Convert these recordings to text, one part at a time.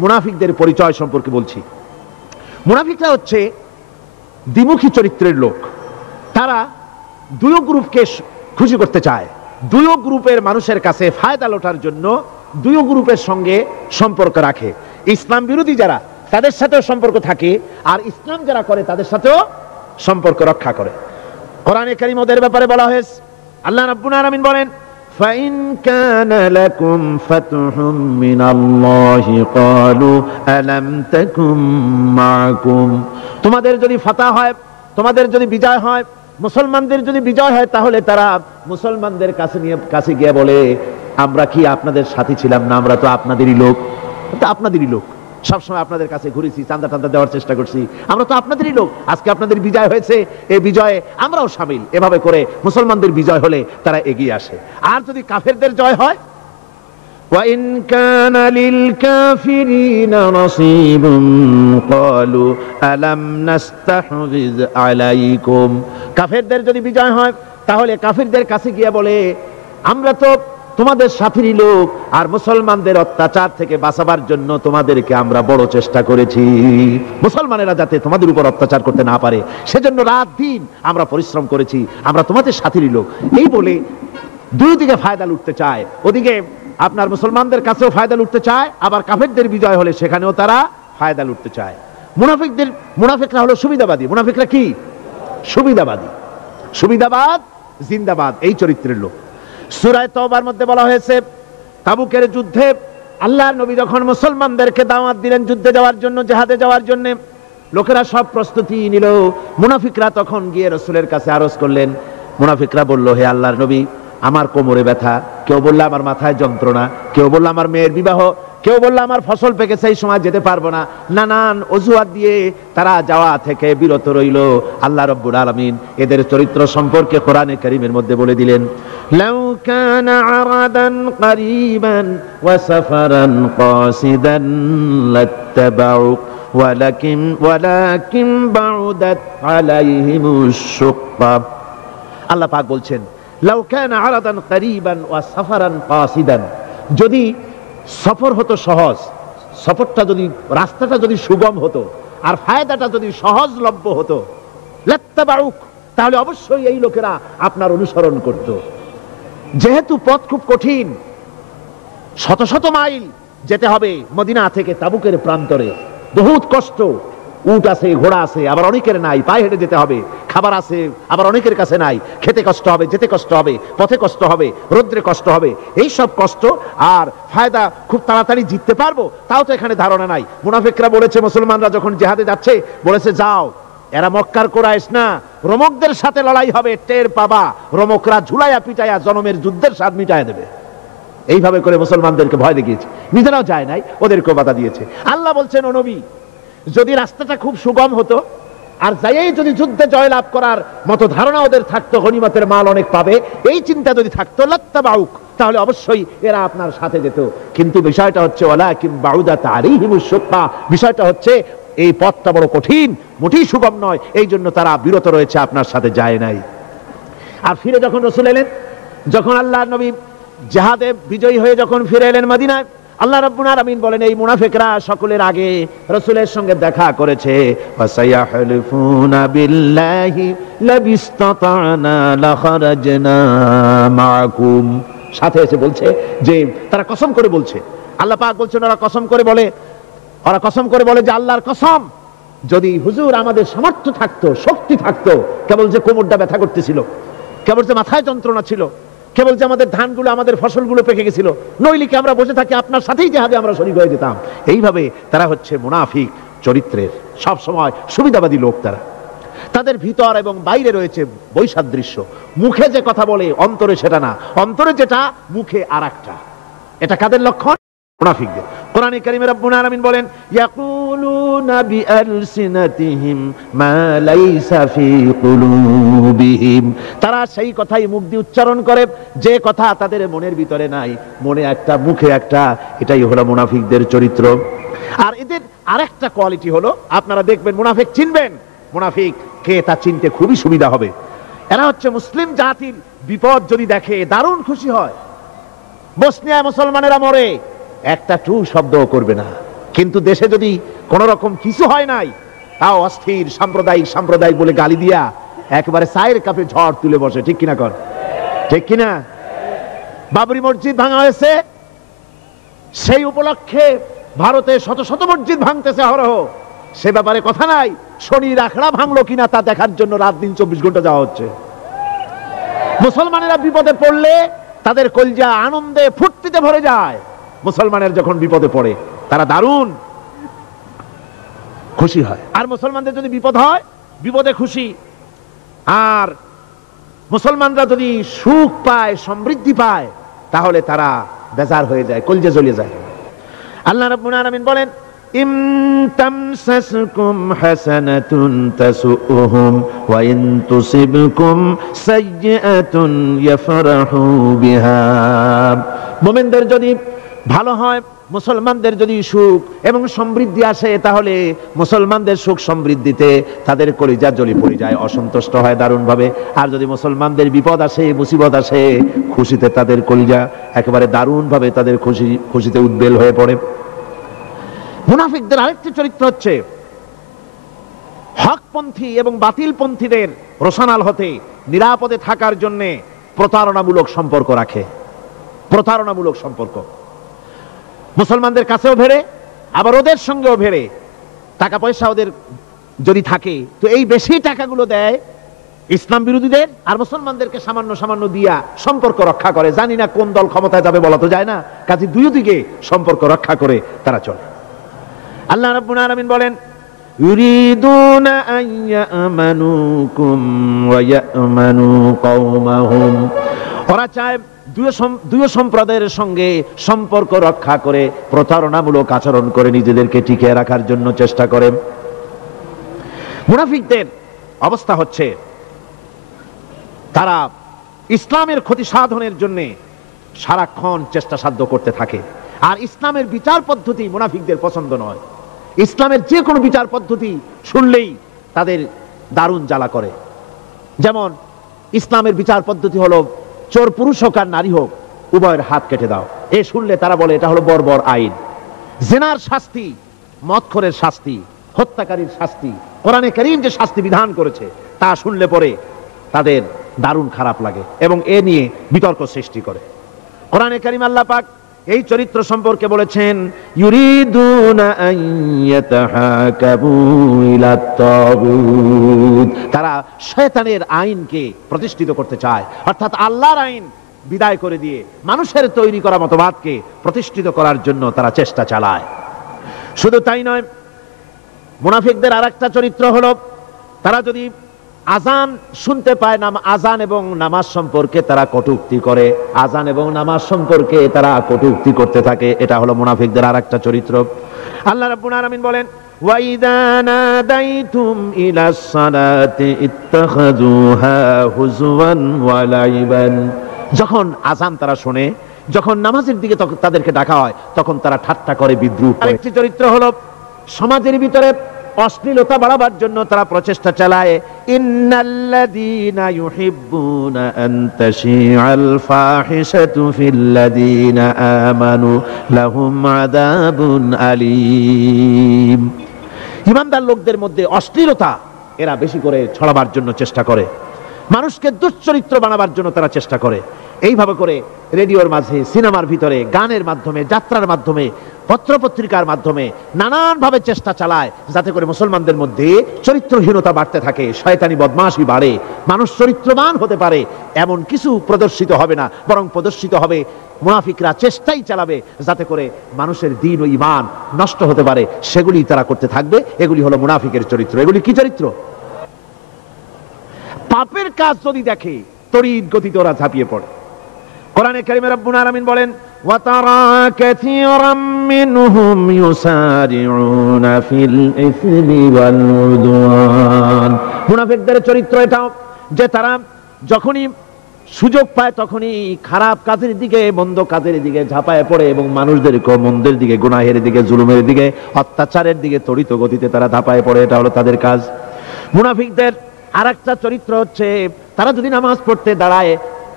মুনাফিকদের পরিচয় সম্পর্কে বলছি। মুনাফিকরা হচ্ছে দ্বিমুখী চরিত্রের লোক। তারা দুই গ্রুপকে খুশি করতে চায়, দুই গ্রুপের মানুষের কাছে ফায়দা লোটার জন্য দুই গ্রুপের সঙ্গে সম্পর্ক রাখে। ইসলাম বিরোধী যারা তাদের সাথেও সম্পর্ক থাকে, আর ইসলাম যারা করে তাদের সাথেও সম্পর্ক রক্ষা করে। কোরআনে কারীম ওদের ব্যাপারে বলা হয়েছে, আল্লাহ রাব্বুল আলামিন বলেন, فَإِنْ كَانَ لَكُمْ فَتْحٌ مِّنَ اللَّهِ قَالُوا أَلَمْ تَكُنْ مَعَكُمْ। তোমাদের যদি ফাতহ হয়, তোমাদের যদি বিজয় হয়, মুসলমানদের যদি বিজয় হয়, তাহলে তারা মুসলমানদের কাছে গিয়ে বলে, আমরা কি আপনাদের সাথী ছিলাম না? আমরা তো আপনাদেরই লোক, আপনাদেরই লোক, সবসময় আপনাদের কাছে ঘুরেছি, চাঁদা টান্দা দেওয়ার চেষ্টা করছি, আমরা তো আপনাদেরই লোক, আজকে আপনাদের বিজয় হয়েছে, এই বিজয়ে আমরাও শামিল। এভাবে করে মুসলমানদের বিজয় হলে তারা এগিয়ে আসে। আর যদি কাফেরদের জয় হয়, وَإِنْ كَانَ لِلْكَافِرِينَ نَصِيبٌ قَالُوا أَلَمْ نَسْتَحْوِذْ عَلَيْكُمْ। কাফেরদের যদি বিজয় হয়, তাহলে কাফেরদের কাছে গিয়ে বলে, আমরা তো তোমাদের সাথীরই লোক, আর মুসলমানদের অত্যাচার থেকে বাঁচাবার জন্য তোমাদেরকে আমরা বড় চেষ্টা করেছি, মুসলমানেরা যাতে তোমাদের উপর অত্যাচার করতে না পারে, সেজন্য রাত দিন আমরা পরিশ্রম করেছি, আমরা তোমাদের সাথীরই লোক। এই বলে দুই দিকে ফায়দা লুটতে চায়। ওদিকে আপনার মুসলমানদের কাছেও ফায়দা লুটতে চায়, আবার কাফেরদের বিজয় হলে সেখানেও তারা ফায়দা লুটতে চায়। মুনাফিকরা হলো সুবিধাবাদী। মুনাফিকরা কি? সুবিধাবাদী, সুবিধাবাদ জিন্দাবাদ, এই চরিত্রের লোক। সূরা তাওবার মধ্যে বলা হয়েছে, তাবুকের যুদ্ধে আল্লাহর নবী যখন মুসলমানদেরকে দাওয়াত দিলেন যুদ্ধে যাওয়ার জন্য, জিহাদে যাওয়ার জন্য, লোকেরা সব প্রস্তুতি নিল। মুনাফিকরা তখন গিয়ে রাসূলের কাছে আরজ করলেন। মুনাফিকরা বলল, হে আল্লাহর নবী, আমার কোমরে ব্যথা, কেউ বলল আমার মাথায় যন্ত্রণা, কেউ বলল আমার মেয়ের বিবাহ, কেউ বলল আমার ফসল পেকেছে, এই সময় যেতে পারবো না। নানান অজুহাত দিয়ে তারা যাওয়া থেকে বিরত রইল। আল্লাহ রাব্বুল আলামিন এদের চরিত্র সম্পর্কে কোরআনে কারীমের মধ্যে বলে দিলেন, লাউ কানা আরাদান কারীবান ওয়া সাফারান কাসিদান লাত্তাবাউক ওয়ালাকিন বাউদাত আলাইহিমুশ শুক্কা। আল্লাহ পাক বলছেন, লাউ কানা আরাদান কারীবান ওয়া সাফারান কাসিদান, যদি সফর হতো সহজ, সফরটা যদি, রাস্তাটা যদি সুগম হতো, আর ফায়দাটা যদি সহজলভ্য হতো, লাত্তাবাউক, তাহলে অবশ্যই এই লোকেরা আপনার অনুসরণ করত। যেহেতু পথ খুব কঠিন, শত শত মাইল যেতে হবে মদিনা থেকে তাবুকের প্রান্তরে, বহুত কষ্ট, উট আছে, ঘোড়া আছে, আবার অনেকের নাই, পায়ে হেঁটে যেতে হবে, খাবার আছে, আবার অনেকের কাছে নাই, খেতে কষ্ট হবে, যেতে কষ্ট হবে, পথে কষ্ট হবে, রোদ্রে কষ্ট হবে, এই সব কষ্ট, আর ফায়দা খুব তাড়াতাড়ি জিততে পারবো তাও তো এখানে ধারণা নাই। মুনাফিকরা বলেছে, মুসলমানরা যখন জিহাদে যাচ্ছে, বলেছে যাও, এরা মক্কার কুরাইশ না, রোমকদের সাথে লড়াই হবে, টের পাবা, রোমকরা ঝুলাইয়া পিটাইয়া জনমের যুদ্ধের স্বাদ মিটাইয়া দেবে। এইভাবে করে মুসলমানদেরকে ভয় দেখিয়েছে, নিজেরাও যায় নাই, ওদেরকেও বাধা দিয়েছে। আল্লাহ বলছেন, ও নবী, যদি রাস্তাটা খুব সুগম হতো, আর যাই যদি যুদ্ধে জয়লাভ করার মতো ধারণা ওদের থাকতো, গনিমতের মাল অনেক পাবে, এই চিন্তা যদি থাকতো, লাত্তাবাউক, তাহলে অবশ্যই এরা আপনার সাথে যেত। কিন্তু বিষয়টা হচ্ছে, ওয়ালাকিন বাউদাত আলাইহিমুশ শুক্কা, বিষয়টা হচ্ছে এই পথটা বড় কঠিন, মোটেই সুগম নয়, এই জন্য তারা বিরত রয়েছে, আপনার সাথে যায় নাই। আর ফিরে যখন রাসূল এলেন, যখন আল্লাহর নবী জিহাদে বিজয়ী হয়ে যখন ফিরে এলেন মদিনায়, আল্লাহ রাব্বুল আলামিন বলেন, এই মুনাফিকরা সকলের আগে রাসূলের সঙ্গে দেখা করেছে। ওয়াসায়াহলিফুনা বিল্লাহি লাবিস্তাতানা লাখারাজনা মাআকুম, সাথে এসে বলছে যে তারা কসম করে বলছে, আল্লাহ পাক বলছেন, ওরা কসম করে বলে যে আল্লাহর কসম, যদি হুজুর আমাদের সামর্থ্য থাকতো, শক্তি থাকতো, কেবল যে কোমরটা ব্যথা করতেছিল, কেবল যে মাথায় যন্ত্রণা ছিল, কেবল যে আমাদের ধানগুলো, আমাদের ফসলগুলো পেকে গেছিল, নইলে কি আমরা বসে থাকি, আপনার সাথেই জিহাদে আমরা শরীক হয়ে যেতাম। এইভাবে তারা হচ্ছে মুনাফিক চরিত্রের, সব সময় সুবিধাবাদী লোক। তাদের ভিতর এবং বাইরে রয়েছে বৈসাদৃশ্য। মুখে যে কথা বলে, অন্তরে সেটা না, অন্তরে যেটা, মুখে আরেকটা। এটা কাদের লক্ষণ? মুনাফিকদের। কোরআনে কারীমে রব্বুল আলামিন বলেন, ইয়াকুলুনা বিআলসিনাতিহিম মা লাইসা ফি কুলুবিহিম, তারা সেই কথাই মুখ দিয়ে উচ্চারণ করে যে কথা তাদের মনের ভিতরে নাই, মনে একটা, মুখে একটা। এটাই হলো মুনাফিকদের চরিত্র। আর এদের আরেকটা কোয়ালিটি হলো, আপনারা দেখবেন, মুনাফিক চিনবেন, মুনাফিক কে তা চিনতে খুবই সুবিধা হবে। এরা হচ্ছে মুসলিম জাতির বিপদ যদি দেখে দারুণ খুশি হয়। বসনিয়ায় মুসলমানেরা মরে, একটা টু শব্দ করবে না, কিন্তু দেশে যদি কোন রকম কিছু হয় নাই, তাও অস্থির সাম্প্রদায়িক বলে গালি দিয়া একেবারে চায়ের কাপে ঝড় তুলে বসে। ঠিক কিনা কর? ঠিক কিনা? বাবরি মসজিদ ভাঙা হয়েছে, সেই উপলক্ষে ভারতে শত শত মসজিদ ভাঙতেছে অহরহ, সে ব্যাপারে কথা নাই। শনির আখড়া ভাঙলো কিনা তা দেখার জন্য রাত দিন 24 ঘন্টা যাওয়া হচ্ছে। মুসলমানেরা বিপদে পড়লে তাদের কলজা আনন্দে ফুর্তিতে ভরে যায়। মুসলমানের যখন বিপদে পড়ে তারা দারুণ খুশি হয়। আর মুসলমানদের যদি বিপদ হয়, বিপদে খুশি। আর মুসলমানরা যদি সুখ পায়, সমৃদ্ধি পায়, তাহলে তারা বেজার হয়ে যায়, কলজে জ্বলে যায়। আল্লাহ রাব্বুল আলামিন বলেন, ইন তামসাসকুম হাসানাতুন তাসুউহুম ওয়া ইন তুসিবকুম সাইয়্যাতুন ইয়াফরাহু বিহা। মুমিনদের যদি ভালো হয়, মুসলমানদের যদি সুখ এবং সমৃদ্ধি আসে, তাহলে মুসলমানদের সুখ সমৃদ্ধিতে তাদের কলিজা জ্বলে পড়ে যায়, অসন্তুষ্ট হয় দারুণ ভাবে। আর যদি মুসলমানদের বিপদ আসে, মুসিবত আসে, খুশিতে তাদের কলিজা একেবারে দারুণ ভাবে তাদের খুশিতে উদ্বেল হয়ে পড়ে। মুনাফিকদের আরেকটি চরিত্র হচ্ছে হকপন্থী এবং বাতিলপন্থীদের রোশনাল হতে নিরাপদে থাকার জন্য প্রতারণামূলক সম্পর্ক রাখে। প্রতারণামূলক সম্পর্ক মুসলমানদের কাছেও ভেড়ে, আবার ওদের সঙ্গেও ভেড়ে। টাকা পয়সা ওদের যদি থাকে, তো এই বেশি টাকাগুলো দেয় ইসলাম বিরোধীদের, আর মুসলমানদেরকে সামান্য সামান্য দিয়া সম্পর্ক রক্ষা করে। জানি না কোন দল ক্ষমতায় যাবে, বলা তো যায় না, কাজে দুই দিকে সম্পর্ক রক্ষা করে তারা চলে। আল্লাহ রাব্বুল আলামিন বলেন, ইউরিদুনা আন ইয়ামানুকুম ওয়া ইয়ামানু কওমাহুম। ওরা চায় দুই সম্প্রদায়ের সঙ্গে সম্পর্ক রক্ষা করে প্রতারণামূলক আচরণ করে নিজেদেরকে টিকিয়ে রাখার জন্য চেষ্টা করে। মুনাফিকদের অবস্থা হচ্ছে, তারা ইসলামের ক্ষতি সাধনের জন্য সারাক্ষণ চেষ্টা সাধ্য করতে থাকে। আর ইসলামের বিচার পদ্ধতি মুনাফিকদের পছন্দ নয়। ইসলামের যে কোনো বিচার পদ্ধতি শুনলেই তাদের দারুণ জ্বালা করে। যেমন ইসলামের বিচার পদ্ধতি হলো, চোর পুরুষ হোক আর নারী হোক, উভয়ের হাত কেটে দাও। এ শুনলে তারা বলে এটা হলো বর্বর আইন। জিনার শাস্তি, মদখোরের শাস্তি, হত্যাকারীর শাস্তি, কোরআনে কারীম যে শাস্তি বিধান করেছে তা শুনলে পরে তাদের দারুণ খারাপ লাগে এবং এ নিয়ে বিতর্ক সৃষ্টি করে। কোরআনে কারীম আল্লাহ পাক এই চরিত্র সম্পর্কে বলেছেন, ইউরিদুনা আন ইয়াতাহাকাবু ইলাত তাগুত। তারা শয়তানের আইনকে প্রতিষ্ঠিত করতে চায়, অর্থাৎ আল্লাহর আইন বিদায় করে দিয়ে মানুষের তৈরি করা মতবাদকে প্রতিষ্ঠিত করার জন্য তারা চেষ্টা চালায়। শুধু তাই নয়, মুনাফিকদের আরেকটা চরিত্র হলো, তারা যদি আজান শুনতে পায়, আজান এবং নামাজ সম্পর্কে তারা কটূক্তি করে। আজান এবং নামাজ সম্পর্কে তারা কটূক্তি করতে থাকে। এটা হলো মুনাফিকদের আরেকটা চরিত্র। আল্লাহ রাব্বুল আলামিন বলেন, ওয়াইদা নাদাইতুম ইলাস সালাতি ইত্তাখাযুহা হুজওয়ান ওয়া লাইবান। যখন আজান তারা শুনে, যখন নামাজের দিকে তাদেরকে ডাকা হয়, তখন তারা ঠাট্টা করে, বিদ্রুপ করে। আরেকটি চরিত্র হলো, সমাজের ভিতরে অশ্লীলতা বাড়াবার জন্য তারা প্রচেষ্টা চালায়। ইন্নাল্লাযীনা ইউহিব্বুনা আন তাশিআল ফাহিশাতু ফিল্লাযীনা আমানু লাহুম আযাবুন আলীম। ঈমানদার লোকদের মধ্যে অশ্লীলতা এরা বেশি করে ছড়াবার জন্য চেষ্টা করে, মানুষকে দুশ্চরিত্র বানাবার জন্য তারা চেষ্টা করে। এইভাবে করে রেডিওর মাঝে, সিনেমার ভিতরে, গানের মাধ্যমে, যাত্রার মাধ্যমে, পত্রপত্রিকার মাধ্যমে নানানভাবে চেষ্টা চালায় যাতে করে মুসলমানদের মধ্যে চরিত্রহীনতা বাড়তে থাকে, শয়তানি বদমাশি বাড়ে, মানুষ চরিত্রবান হতে পারে এমন কিছু প্রদর্শিত হবে না, বরং প্রদর্শিত হবে মুনাফিকরা চেষ্টাই চালাবে যাতে করে মানুষের দ্বীন ও ঈমান নষ্ট হতে পারে, সেগুলি তারা করতে থাকবে। এগুলি হলো মুনাফিকের চরিত্র। এগুলি কি চরিত্র? পাপের কাজ যদি দেখে তড়িৎ গতিতে ওরা ঝাঁপিয়ে পড়ে। কোরআনে কারীমে রব্বুল আলামিন বলেন, ওয়া তারা কাসীরাম মিনহুম ইউসারিউনা ফিল ইসমি ওয়াল উদওয়ান। মুনাফিকদের চরিত্র এটাও যে তারা যখনই সুযোগ পায় তখনই খারাপ কাজের দিকে, মন্দ কাজের দিকে ঝাঁপায় পড়ে এবং মানুষদেরকে মন্দের দিকে, গুনাহের দিকে, জুলুমের দিকে, অত্যাচারের দিকে তড়িৎ গতিতে তারা ঝাঁপায় পড়ে। এটা হলো তাদের কাজ। মুনাফিকদের আরেকটা চরিত্র হচ্ছে, তারা যদি নামাজ পড়তে দাঁড়ায়,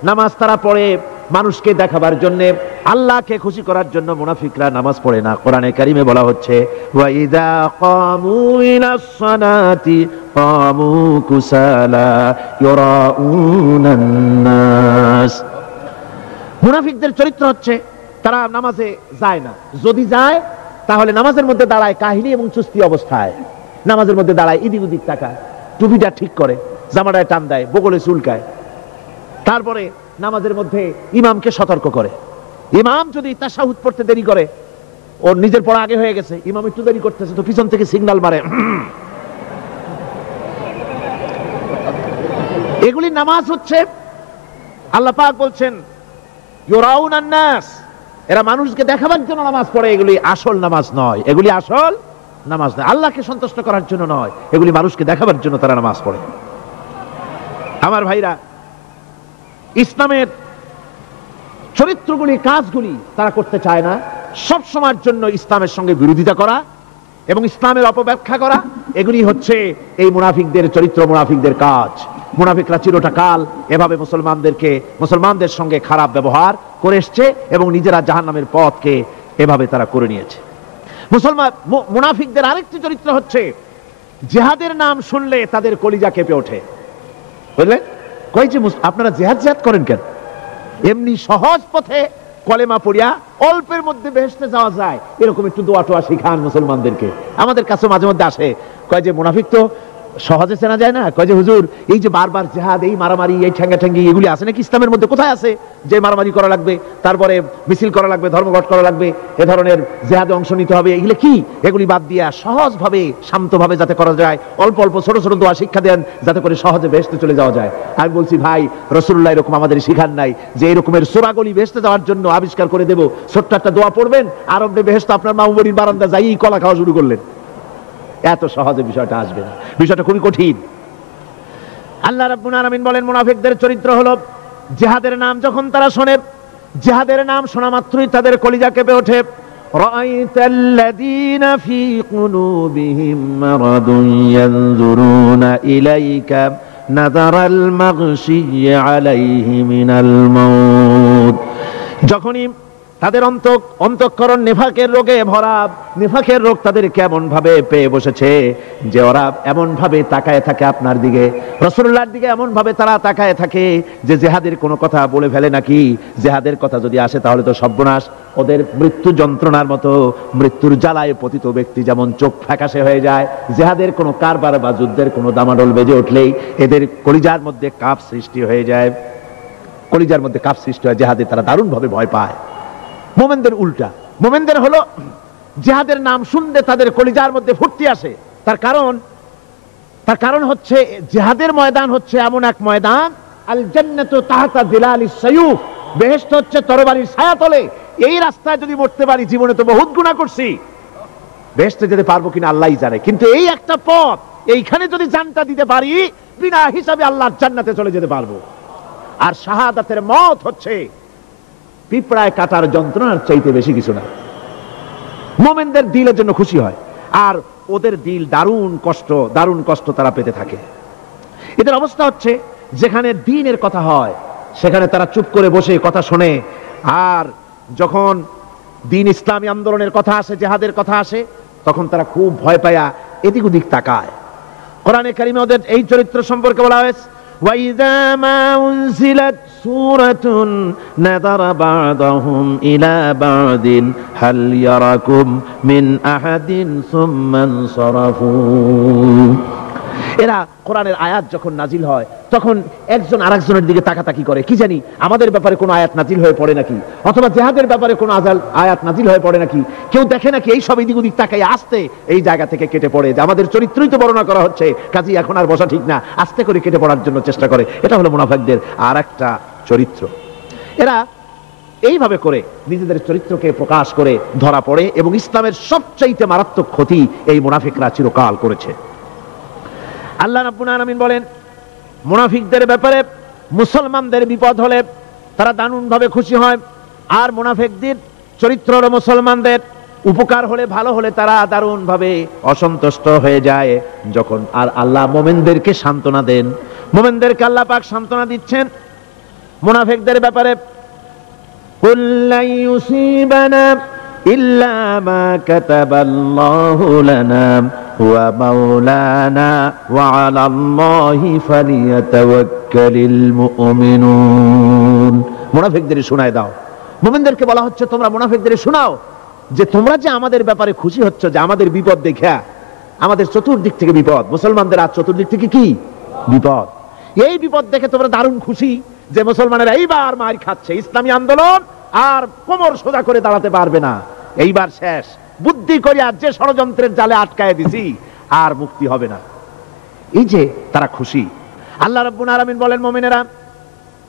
নামাজ তারা পড়ে মানুষকে দেখাবার জন্য, আল্লাহকে খুশি করার জন্য মুনাফিকরা নামাজ পড়ে না। কোরআনে কারিমে বলা হচ্ছে ওয়া ইযা কামু ইলাস সালাতি কামু কুসালা ইউরাউনান নাস। মুনাফিকদের চরিত্র হচ্ছে তারা নামাজে যায় না, যদি যায় তাহলে নামাজের মধ্যে দাঁড়ায় কাহিনী এবং চুস্তি অবস্থায়, নামাজের মধ্যে দাঁড়ায় এদিক ওদিক তাকায়, টুপিটা ঠিক করে, জামাটায় টান দেয়, বগলে চুলকায়, তারপরে নামাজের মধ্যে ইমামকে সতর্ক করে। ইমাম যদি তাশাহুদ পড়তে দেরি করে, ওর নিজের পড়া আগে হয়ে গেছে, ইমাম একটু দেরি করতেছে, তো পিছন থেকে সিগন্যাল মারে। এগুলি নামাজ হচ্ছে, আল্লাহ পাক বলছেন ইউরাউনান নাস, এরা মানুষকে দেখাবার জন্য নামাজ পড়ে, এগুলি আসল নামাজ নয়, এগুলি আসল নামাজ নয়, আল্লাহকে সন্তুষ্ট করার জন্য নয়, এগুলি মানুষকে দেখাবার জন্য তারা নামাজ পড়ে। আমার ভাইরা, ইসলামের চরিত্রগুলি, কাজগুলি তারা করতে চায় না। সব সময়ের জন্য ইসলামের সঙ্গে বিরোধিতা করা এবং ইসলামের অপব্যাখ্যা করা, এগুলি হচ্ছে এই মুনাফিকদের চরিত্র, মুনাফিকদের কাজ। মুনাফিকরা চিরকাল এভাবে মুসলমানদের সঙ্গে খারাপ ব্যবহার করে এসছে এবং নিজেরা জাহান্নামের পথকে এভাবে তারা করে নিয়েছে। মুনাফিকদের আরেকটি চরিত্র হচ্ছে জিহাদের নাম শুনলে তাদের কলিজা কেঁপে ওঠে। বুঝলেন? কই যে আপনারা জিহাদ করেন কেন? এমনি সহজ পথে কলেমা পড়িয়া অল্পের মধ্যে বেহেশতে যাওয়া যায়, এরকম একটু দোয়া টোয়া শিখান মুসলমানদেরকে। আমাদের কাছে মাঝে মধ্যে আসে, কয় যে মুনাফিক তো সহজে চেনা যায় না, কয় যে হুজুর এই যে বারবার জিহাদ, এই মারামারি, এই ঠ্যাঙ্গি এগুলি আছে নাকি ইসলামের মধ্যে? কোথায় আছে যে মারামারি করা লাগবে, তারপরে মিছিল করা লাগবে, ধর্মঘট করা লাগবে, এ ধরনের জিহাদে অংশ নিতে হবে? এগুলো কি? এগুলি বাদ দিয়া সহজভাবে, শান্তভাবে যাতে করা যায়, অল্প অল্প ছোট ছোট দোয়া শিক্ষা দেন, যাতে করে সহজে বেহেশতে চলে যাওয়া যায়। আমি বলছি ভাই, রাসূলুল্লাহ এরকম আমাদের শিখান নাই যে এরকমের সূরাগুলি বেহেশতে যাওয়ার জন্য আবিষ্কার করে দেব, ছোট্ট একটা দোয়া পড়বেন, আরবে বেহেশত আপনার মামুবাড়ির বারান্দা যাই কলা খাওয়া শুরু করলেন। এত সহজে বিষয়টা আসবে না, বিষয়টা খুবই কঠিন। আল্লাহ রাব্বুল আলামিন বলেন মুনাফিকদের চরিত্র হলো জিহাদের নাম যখন তারা শোনে, জিহাদের নাম শোনা মাত্রই তাদের কলিজা কেঁপে ওঠে। রাআইতাল্লাযীনা ফী কুলুবিহিম মারাদুন ইয়ানজুরুনা ইলাইকা নাযারাল মাগশিয়্যি আলাইহি মিনাল মাউত। যখনই তাদের অন্তঃকরণ নেফাকের রোগে ভরা, নেফাকের রোগ তাদের কেমন ভাবে পেয়ে বসেছে যে ওরা এমন ভাবে তাকায় থাকে আপনার দিকে, রাসূলুল্লাহর দিকে এমন ভাবে তারা তাকায় থাকে যে জিহাদের কোনো কথা বলে ফেলে নাকি, জিহাদের কথা যদি আসে তাহলে তো সর্বনাশ। ওদের মৃত্যু যন্ত্রণার মতো, মৃত্যুর জ্বালায় পতিত ব্যক্তি যেমন চোখ ফ্যাকাশে হয়ে যায়, জিহাদের কোনো কারবার বা যুদ্ধের কোনো দামাডোল বেজে উঠলেই এদের কলিজার মধ্যে কাঁপ সৃষ্টি হয়ে যায়, কলিজার মধ্যে কাঁপ সৃষ্টি হয়, জিহাদে তারা দারুণ ভাবে ভয় পায়। মোমেনদের উল্টা, মোমেনদের হলো জিহাদের নাম শুনলে তাদের কলিজার মধ্যে ফুর্তি আসে। তার কারণ হচ্ছে জিহাদের ময়দান হচ্ছে এমন এক ময়দান, আল জান্নাতু তাহতা যিলালিস সায়ুফ, বেহেশত হচ্ছে তরবারির ছায়াতলে। এই রাস্তায় যদি মরতে পারি, জীবনে তো বহুত গুনাহ করছি, বেহেশতে যেতে পারবো কিনা আল্লাহই জানে, কিন্তু এই একটা পথ, এইখানে যদি জানটা দিতে পারি, বিনা হিসাবে আল্লাহর জান্নাতে চলে যেতে পারবো। আর শাহাদাতের মত হচ্ছে পিঁপড়ায় কাটার যন্ত্রণার চাইতে বেশি কিছু না। মোমেনদের দিলের জন্য খুশি হয়, আর ওদের দিল দারুণ কষ্ট তারা পেতে থাকে। এদের অবস্থা হচ্ছে যেখানে দ্বীনের কথা হয় সেখানে তারা চুপ করে বসে কথা শোনে, আর যখন দ্বীন ইসলামী আন্দোলনের কথা আসে, জিহাদের কথা আসে, তখন তারা খুব ভয় পায়া এদিক ওদিক তাকায়। কোরআনে কারিমে ওদের এই চরিত্র সম্পর্কে বলা হয়েছে وَإِذَا مَا أُنْزِلَتْ سُورَةٌ نَظَرَ بَعْضُهُمْ إِلَى بَعْضٍ هَلْ يَرَاكُمْ مِنْ أَحَدٍ ثُمَّ انصَرَفُوا। এরা কোরআনের আয়াত যখন নাজিল হয় তখন একজন আরেকজনের দিকে তাকাতাকি করে, কি জানি আমাদের ব্যাপারে কোনো আয়াত নাজিল হয়ে পড়ে নাকি, অথবা জিহাদের ব্যাপারে কোনো আয়াত নাজিল হয়ে পড়ে নাকি, কেউ দেখে নাকি, এই সব এদিক ওদিক তাকাই আস্তে এই জায়গা থেকে কেটে পড়ে, যে আমাদের চরিত্রই তো বর্ণনা করা হচ্ছে, কাজী এখন আর বসা ঠিক না, আস্তে করে কেটে পড়ার জন্য চেষ্টা করে। এটা হলো মুনাফিকদের আর একটা চরিত্র। এরা এইভাবে করে নিজেদের চরিত্রকে প্রকাশ করে ধরা পড়ে, এবং ইসলামের সবচাইতে মারাত্মক ক্ষতি এই মুনাফিকরা চিরকাল করেছে। আল্লাহ রাব্বুল আলামিন বলেন মুনাফিকদের ব্যাপারে, মুসলমানদের বিপদ হলে তারা দারুণভাবে খুশি হয়, আর মুনাফিকদের চরিত্র মুসলমানদের উপকার হলে, ভালো হলে তারা দারুণভাবে অসন্তুষ্ট হয়ে যায়। যখন আর আল্লাহ মুমিনদেরকে সান্ত্বনা দেন, মুমিনদেরকে আল্লাহ পাক সান্ত্বনা দিচ্ছেন মুনাফিকদের ব্যাপারে। কুল লা ইউসিবানা ইল্লা মা কাতাবাল্লাহু লানা ওয়া মাওলানা ওয়া আলাল্লাহি ফালিয়াতাওয়াক্কালিল মুমিনুন। মুনাফিকদের শোনায় দাও, মুমিনদেরকে বলা হচ্ছে তোমরা মুনাফিকদের শোনাও যে তোমরা যে আমাদের ব্যাপারে খুশি হচ্ছ, যে আমাদের বিপদ দেখা, আমাদের চতুর্দিক থেকে বিপদ, মুসলমানদের আজ চতুর্দিক থেকে কি বিপদ, এই বিপদ দেখে তোমরা দারুণ খুশি যে মুসলমানেরা এইবার মার খাচ্ছে, ইসলামী আন্দোলন আর কোমর সোজা করে দাঁড়াতে পারবে না, এইবার শেষ, বুদ্ধি করে আর যে ষড়যন্ত্রের জালে আটকায় দিছি আর মুক্তি হবে না, এই যে তারা খুশি। আল্লাহ রাব্বুল আলামিন বলেন মুমিনেরা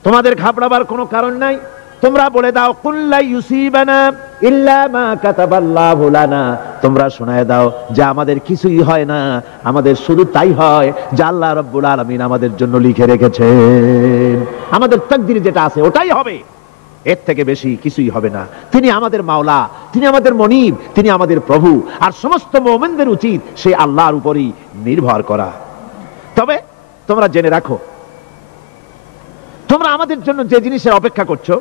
তোমাদের ঘাবড়াবার কোনো কারণ নাই, তোমরা বলে দাও কুল লা ইউসিবানা ইল্লা মা কাতাবাল্লাহু লানা, তোমরা শোনায় দাও যে আমাদের কিছুই হয় না, আমাদের শুধু তাই হয় যে আল্লাহ রাব্বুল আলামিন আমাদের জন্য লিখে রেখেছেন, আমাদের তাকদীরে যেটা আছে ওটাই হবে, এর থেকে বেশি কিছুই হবে না। তিনি আমাদের মাওলা, তিনি আমাদের মনিব, তিনি আমাদের প্রভু, আর সমস্ত মুমিনদের উচিত সেই আল্লাহর উপরই নির্ভর করা। তবে তোমরা জেনে রাখো তোমরা আমাদের জন্য যে জিনিসের অপেক্ষা করছো,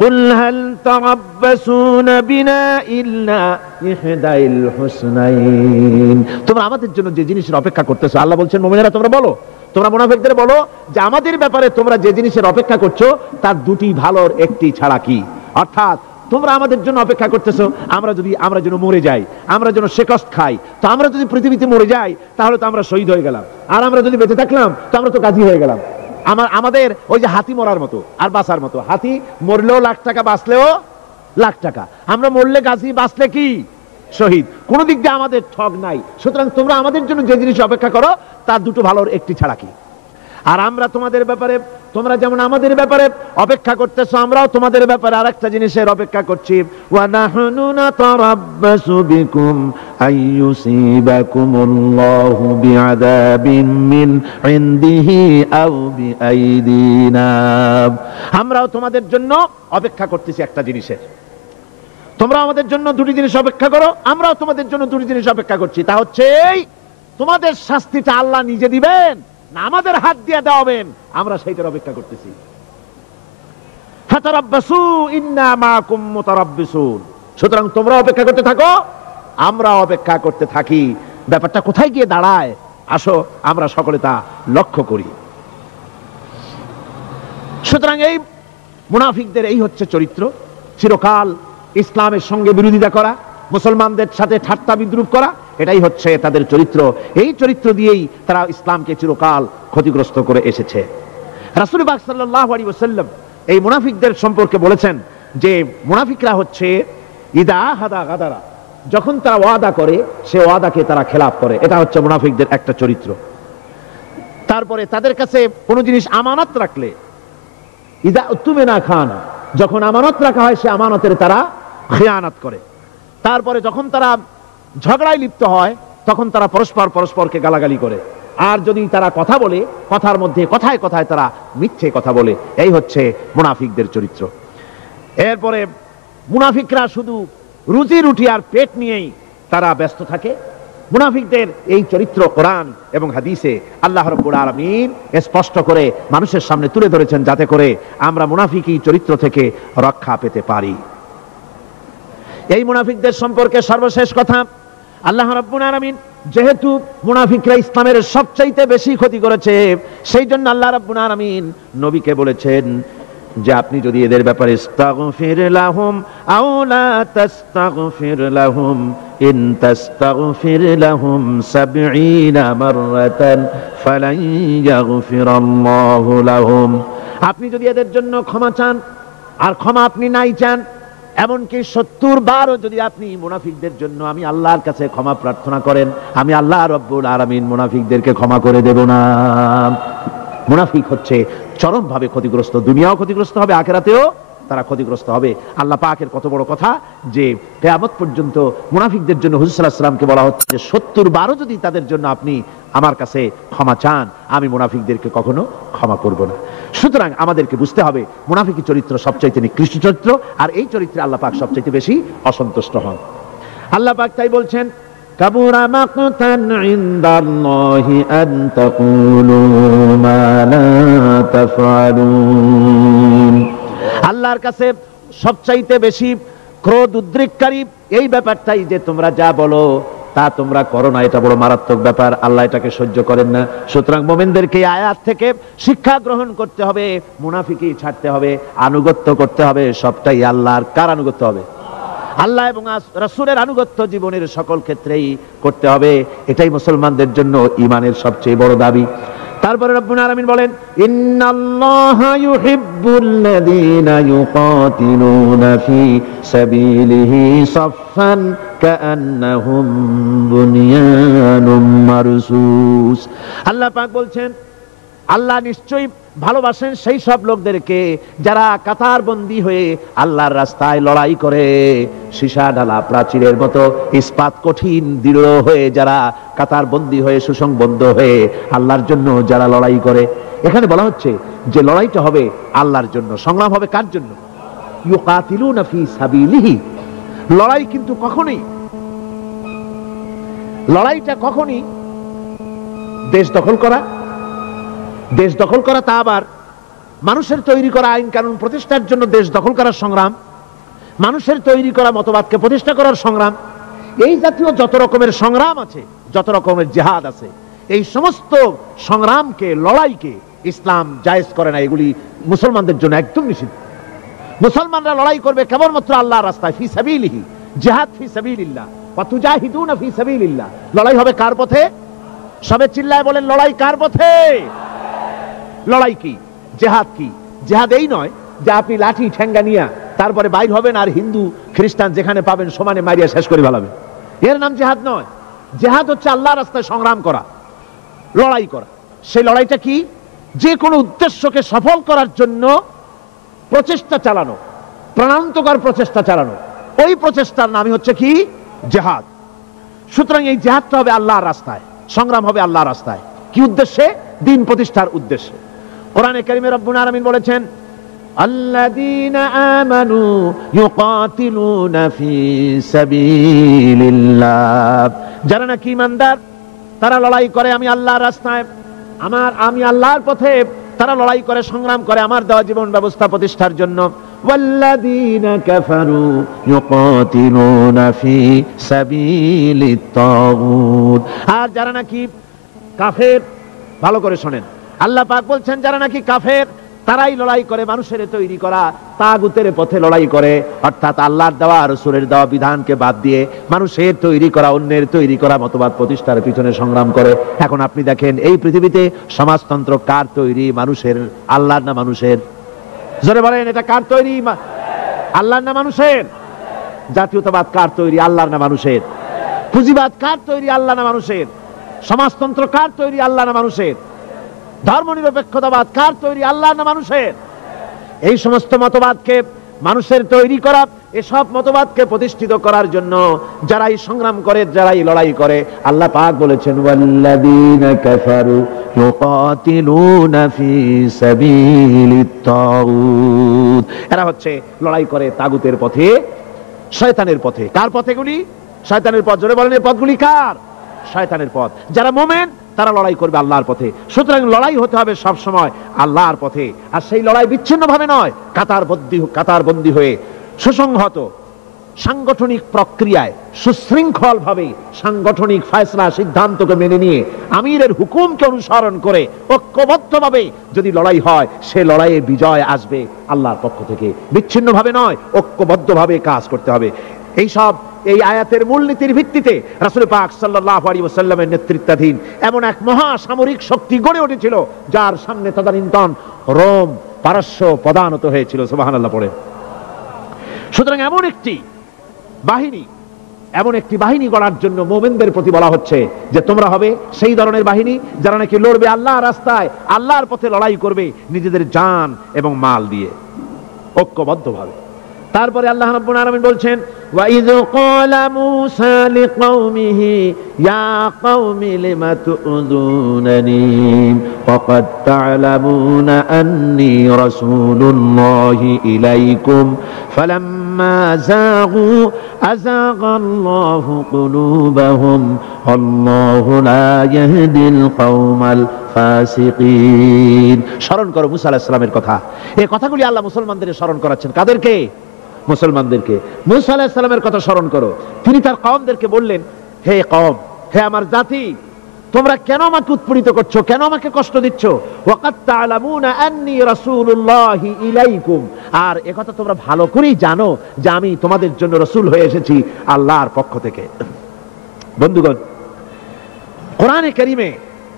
কুল হাল তারাব্বাসুনা বিনা ইল্লা ইহদাইল হুসনাইন, তোমরা আমাদের জন্য যে জিনিসের অপেক্ষা করতেছো, আল্লাহ বলছেন মুমিনেরা তোমরা বলো, তোমরা মুনাফিকদের বলো যে আমাদের ব্যাপারে তোমরা যে জিনিসের অপেক্ষা করছো তার দুটি ভালোর একটি ছাড়া কি, অর্থাৎ তোমরা আমাদের জন্য অপেক্ষা করতেছো আমরা যেন মরে যাই, আমরা যেন শেকস্ত খাই, তো আমরা যদি পৃথিবীতে মরে যাই তাহলে তো আমরা শহীদ হয়ে গেলাম, আর আমরা যদি বেঁচে থাকলাম তো আমরা তো গাজী হয়ে গেলাম। আমাদের ওই যে হাতি মরার মতো আর বাঁচার মতো, হাতি মরলেও লাখ টাকা, বাঁচলেও লাখ টাকা, আমরা মরলে গাজী, বাঁচলে কি শহীদ, কোন দিক দিয়ে আমাদের ঠগ নাই। সুতরাং তোমরা আমাদের জন্য যে জিনিস অপেক্ষা করো তার দুটো ভালোর একটি ছাড়া কি, আর আমরা তোমাদের ব্যাপারে, তোমরা যেমন আমাদের ব্যাপারে অপেক্ষা করতেছো, আমরাও তোমাদের ব্যাপারে আরেকটা জিনিসের অপেক্ষা করছি, ওয়া নাহনু নাতারাব্বাসু বিকুম আইয়ুসিবাকুমুল্লাহু বিআযাবিম মিন ইনদিহি আও বিআইদিনা, আমরাও তোমাদের জন্য অপেক্ষা করতেছি একটা জিনিসের, তোমরা আমাদের জন্য দুটি জিনিস অপেক্ষা করো, আমরাও তোমাদের জন্য দুটি জিনিস অপেক্ষা করছি, তা হচ্ছে এই তোমাদের শাস্তিটা আল্লাহ নিজে দিবেন না আমাদের হাত দিয়ে দেওয়াবেন, আমরা সেইটার অপেক্ষা করতেছি। ফাতারাব্বাসু ইন্না মাআকুম মুতারাব্বিসুন, সুতরাং তোমরা অপেক্ষা করতে থাকো, আমরা অপেক্ষা করতে থাকি। ব্যাপারটা কোথায় গিয়ে দাঁড়ায় আসো আমরা সকলে তা লক্ষ্য করি। সুতরাং এই মুনাফিকদের এই হচ্ছে চরিত্র, চিরকাল ইসলামের সঙ্গে বিরোধিতা করা, মুসলমানদের সাথে ঠাট্টা বিদ্রুপ করা, এটাই হচ্ছে তাদের চরিত্র। এই চরিত্র দিয়েই তারা ইসলামকে চিরকাল ক্ষতিগ্রস্ত করে এসেছে। রাসূল পাক সাল্লাল্লাহু আলাইহি ওয়াসাল্লাম এই মুনাফিকদের সম্পর্কে বলেছেন যে মুনাফিকরা হচ্ছে ইদা হাদা গাদারা, যখন তারা ওয়াদা করে সে ওয়াদাকে তারা খেলাফ করে, এটা হচ্ছে মুনাফিকদের একটা চরিত্র। তারপরে তাদের কাছে কোনো জিনিস আমানত রাখলে, ইদা উতুমিনা খানা, যখন আমানত রাখা হয় সে আমানতের তারা খেয়ানত করে। তারপরে যখন তারা ঝগড়ায় লিপ্ত হয় তখন তারা পরস্পরকে গালাগালি করে, আর যদি তারা কথা বলে কথার মধ্যে কথায় কথায় তারা মিথ্যে কথা বলে, এই হচ্ছে মুনাফিকদের চরিত্র। এরপরে মুনাফিকরা শুধু রুজি রুটি আর পেট নিয়েই তারা ব্যস্ত থাকে। মুনাফিকদের এই চরিত্র কোরআন এবং হাদিসে আল্লাহ রাব্বুল আলামিন স্পষ্ট করে মানুষের সামনে তুলে ধরেছেন, যাতে করে আমরা মুনাফিকি চরিত্র থেকে রক্ষা পেতে পারি। এই মুনাফিকদের সম্পর্কে সর্বশেষ কথা, আল্লাহ রাব্বুল আলামিন যেহেতু মুনাফিকরা ইসলামের সবচাইতে বেশি ক্ষতি করেছে, সেই জন্য আল্লাহ রাব্বুল আলামিন নবীকে বলেছেন যে আপনি যদি এদের ব্যাপারে ইস্তাগফির লাহুম আও লা তাস্তাগফির লাহুম ইন তাস্তাগফির লাহুম ৭০ মাররাতান ফালান ইয়াগফিরাল্লাহু লাহুম, আপনি যদি এদের জন্য ক্ষমা চান, আর ক্ষমা আপনি নাই চান, এমনকি ৭০ বারও যদি আপনি মুনাফিকদের জন্য আমি আল্লাহর কাছে ক্ষমা প্রার্থনা করেন, আমি আল্লাহ রাব্বুল আলামিন মুনাফিকদেরকে ক্ষমা করে দেব না। মুনাফিক হচ্ছে চরমভাবে ক্ষতিগ্রস্ত, দুনিয়াও ক্ষতিগ্রস্ত হবে, আখিরাতেও তারা ক্ষতিগ্রস্ত হবে। আল্লাহ পাকের কত বড় কথা যে কিয়ামত পর্যন্ত মুনাফিকদের জন্য হুজুর সাল্লাল্লাহু আলাইহি ওয়াসাল্লামকে বলা হচ্ছে যে ৭০ বারও যদি তাদের জন্য আপনি আমার কাছে ক্ষমা চান, আমি মুনাফিকদেরকে কখনো ক্ষমা করব না। সুতরাং আমাদেরকে বুঝতে হবে মুনাফিকি চরিত্র সবচাইতে নিকৃষ্ট চরিত্র, আর এই চরিত্রে আল্লাহ পাক সবচাইতে বেশি অসন্তুষ্ট হন। আল্লাহ পাক তাই বলছেন, কাবুরা মাকতান ইনদাল্লাহি আন তাকুলু মা লা তাফআলুন, আল্লাহর কাছে সবচাইতে বেশি ক্রোধ উদ্রেককারী এই ব্যাপারটাই যে তোমরা যা বলো তা তোমরা করো না, এটা বড় মারাত্মক ব্যাপার, আল্লাহ এটাকে সহ্য করেন না। সুতরাং মুমিনদেরকে এই আয়াত থেকে শিক্ষা গ্রহণ করতে হবে, মুনাফিকি ছাড়তে হবে, আনুগত্য করতে হবে, সবটাই আল্লাহর। কার আনুগত্য হবে? আল্লাহ এবং রাসূলের আনুগত্য জীবনের সকল ক্ষেত্রেই করতে হবে। এটাই মুসলমানদের জন্য ঈমানের সবচেয়ে বড় দাবি। তারপরে রব্বুল আলামিন বলেন, ইন্নাল্লাহা ইউহিব্বুল্লাযীনা ইউকাতিলুনা ফি সাবিলিহি সাফফান কাআন্নাহুম বুনিয়ানুম মারসুস। আল্লাহ পাক বলছেন, আল্লাহ নিশ্চয়ই ভালোবাসেন সেই সব লোকদেরকে যারা কাতারবন্দী হয়ে আল্লাহর রাস্তায় লড়াই করে, সীসা ঢালা প্রাচীরের মতো ইস্পাত কঠিন দৃঢ় হয়ে যারা কাতারবন্দী হয়ে সুসংবদ্ধ হয়ে আল্লাহর জন্য যারা লড়াই করে। এখানে বলা হচ্ছে যে লড়াইটা হবে আল্লাহর জন্য, সংগ্রাম হবে কার জন্য? ইউকাতিলুনা ফি সাবিলিহি। লড়াই কিন্তু লড়াইটা কখনই দেশ দখল করা, দেশ দখল করা তা আবার মানুষের তৈরি করা আইন কানুন প্রতিষ্ঠার জন্য দেশ দখল করার সংগ্রাম, মানুষের তৈরি করা মতবাদকে প্রতিষ্ঠা করার সংগ্রাম, এই জাতীয় যত রকমের সংগ্রাম আছে, যত রকমের জিহাদ আছে, এই সমস্ত সংগ্রামকে, লড়াইকে ইসলাম জায়েজ করে না। এগুলি মুসলমানদের জন্য একদম নিষিদ্ধ। মুসলমানরা লড়াই করবে কেবলমাত্র আল্লাহর রাস্তায়, ফি সাবিলিহি, জিহাদ ফি সাবিলিল্লাহ, ওয়া তুজাহিদুনা ফি সাবিলিল্লাহ। লড়াই হবে কার পথে? সবে চিল্লায় বলেন, লড়াই কার পথে? লড়াই কি? জিহাদ কি? জিহাদ এই নয় যে আপনি লাঠি ঠেঙ্গা নিয়ে তারপরে বাইর হবেন আর হিন্দু খ্রিস্টান যেখানে পাবেন সমানে মারিয়া শেষ করে ফেলাবেন। এর নাম জিহাদ নয়। জিহাদ হচ্ছে আল্লাহর রাস্তায় সংগ্রাম করা, লড়াই করা। সেই লড়াইটা কি? যে কোনো উদ্দেশ্যকে সফল করার জন্য প্রচেষ্টা চালানো, প্রাণান্তকর প্রচেষ্টা চালানো, ওই প্রচেষ্টার নামই হচ্ছে কি? জিহাদ। সুতরাং এই জিহাদটা হবে আল্লাহর রাস্তায়, সংগ্রাম হবে আল্লাহর রাস্তায়। কি উদ্দেশ্যে? দিন প্রতিষ্ঠার উদ্দেশ্যে। কোরআনে কারিমে রব্বুল আলামিন বলেছেন, আল্লাযীনা আমানু ইউকাতিলুনা ফি সাবিলিল্লাহ। যারা নাকি ঈমানদার তারা লড়াই করে আমি আল্লাহর রাস্তায়, আমি আল্লাহর পথে তারা লড়াই করে, সংগ্রাম করে আমার দেওয়া জীবন ব্যবস্থা প্রতিষ্ঠার জন্য। ওয়াল্লাযীনা কাফারু ইউকাতিলুনা ফি সাবিলিত তাগুত। আর যারা নাকি কাফের, ভালো করে শোনেন, আল্লাহ পাক বলছেন যারা নাকি কাফের তারাই লড়াই করে মানুষের তৈরি করা তাগুতের পথে লড়াই করে, অর্থাৎ আল্লাহর দেওয়া রাসূলের দেওয়া বিধানকে বাদ দিয়ে মানুষের তৈরি করা, অন্যের তৈরি করা মতবাদ প্রতিষ্ঠার পিছনে সংগ্রাম করে। এখন আপনি দেখেন এই পৃথিবীতে সমাজতন্ত্র কার তৈরি? মানুষের। আল্লাহর না মানুষের? জোরে বলেন, এটা কার তৈরি? আল্লাহর না মানুষের? জাতীয়তাবাদ কার তৈরি? আল্লাহর না মানুষের? পুঁজিবাদ কার তৈরি? আল্লাহ না মানুষের? সমাজতন্ত্র কার তৈরি? আল্লাহ না মানুষের? ধর্মনিরপেক্ষতাবাদ কার তৈরি? আল্লাহ না মানুষের? এই সমস্ত মতবাদকে মানুষের তৈরি করা, এসব মতবাদকে প্রতিষ্ঠিত করার জন্য যারাই সংগ্রাম করে, যারাই লড়াই করে, আল্লাহ পাক বলেছেন ওয়াল্লাযীনা কাফারু ইউকাতিলুনা ফি সাবিলিত তাগুত। এরা হচ্ছে লড়াই করে তাগুতের পথে, শয়তানের পথে। কার পথেগুলি? শয়তানের পথ। জোরে বলেন, এই পথগুলি কার? শয়তানের পথ। যারা মুমিন তারা লড়াই করবে আল্লাহর পথে। সুতরাং লড়াই হতে হবে সব সময় আল্লাহর পথে। আর সেই লড়াই বিচ্ছিন্ন ভাবে নয়, কাতারবন্দী হয়ে সুসংহত সাংগঠনিক প্রক্রিয়ায় সুশৃঙ্খল ভাবে সাংগঠনিক ফয়সালা সিদ্ধান্তকে মেনে নিয়ে আমিরের হুকুমকে অনুসরণ করে ঐক্যবদ্ধভাবে যদি লড়াই হয়, সে লড়াইয়ে বিজয় আসবে আল্লাহর পক্ষ থেকে। বিচ্ছিন্ন ভাবে নয়, ঐক্যবদ্ধভাবে কাজ করতে হবে। এই আয়াতের মূলনীতির ভিত্তিতে রাসূল পাক সাল্লাল্লাহু আলাইহি ওয়াসাল্লামের নেতৃত্বাধীন এমন এক মহা সামরিক শক্তি গড়ে উঠেছিল যার সামনে তদানীন্তন রোম, পারস্য পদানত হয়েছিল। সুবহানাল্লাহ পড়ে। সুতরাং এমন একটি বাহিনী গড়ার জন্য মুমিনদের প্রতি বলা হচ্ছে যে তোমরা হবে সেই ধরনের বাহিনী যারা নাকি লড়বে আল্লাহর রাস্তায়, আল্লাহর পথে লড়াই করবে নিজেদের জান এবং মাল দিয়ে, ঐক্যবদ্ধভাবে। তারপরে আল্লাহ রাব্বুল আলামিন বলছেন ওয়াইয ক্বালা মূসা লিকওমিহি ইয়া কওমি লিমা তুযুনানি ওয়াকাদ তা'লামুনা আন্নী রাসূলুল্লাহি ইলাইকুম ফালাম্মা যাগু আযাগাল্লাহু কুলুবাহুম আল্লাহু লা ইয়াহদিল কওমাল ফাসিকিন। স্মরণ করো মূসা আলাইহিস সালামের কথা। এই কথাগুলি আল্লাহ মুসলমানদের স্মরণ করাচ্ছেন। কাদেরকে? মুসলমানদেরকে। মূসা আলাইহিস সালামের কথা স্মরণ করো, তিনি তার কওমদেরকে বললেন, হে কওম, হে আমার জাতি, তোমরা কেন আমাকে উৎপীড়িত করছো, কেন আমাকে কষ্ট দিচ্ছ? ওয়াকাদ তা'লামুনা আন্নী রাসূলুল্লাহি ইলাইকুম, আর একথা তোমরা ভালো করেই জানো যে আমি তোমাদের জন্য রাসূল হয়ে এসেছি আল্লাহর পক্ষ থেকে। বন্ধুগণ, কোরআনে কারীমে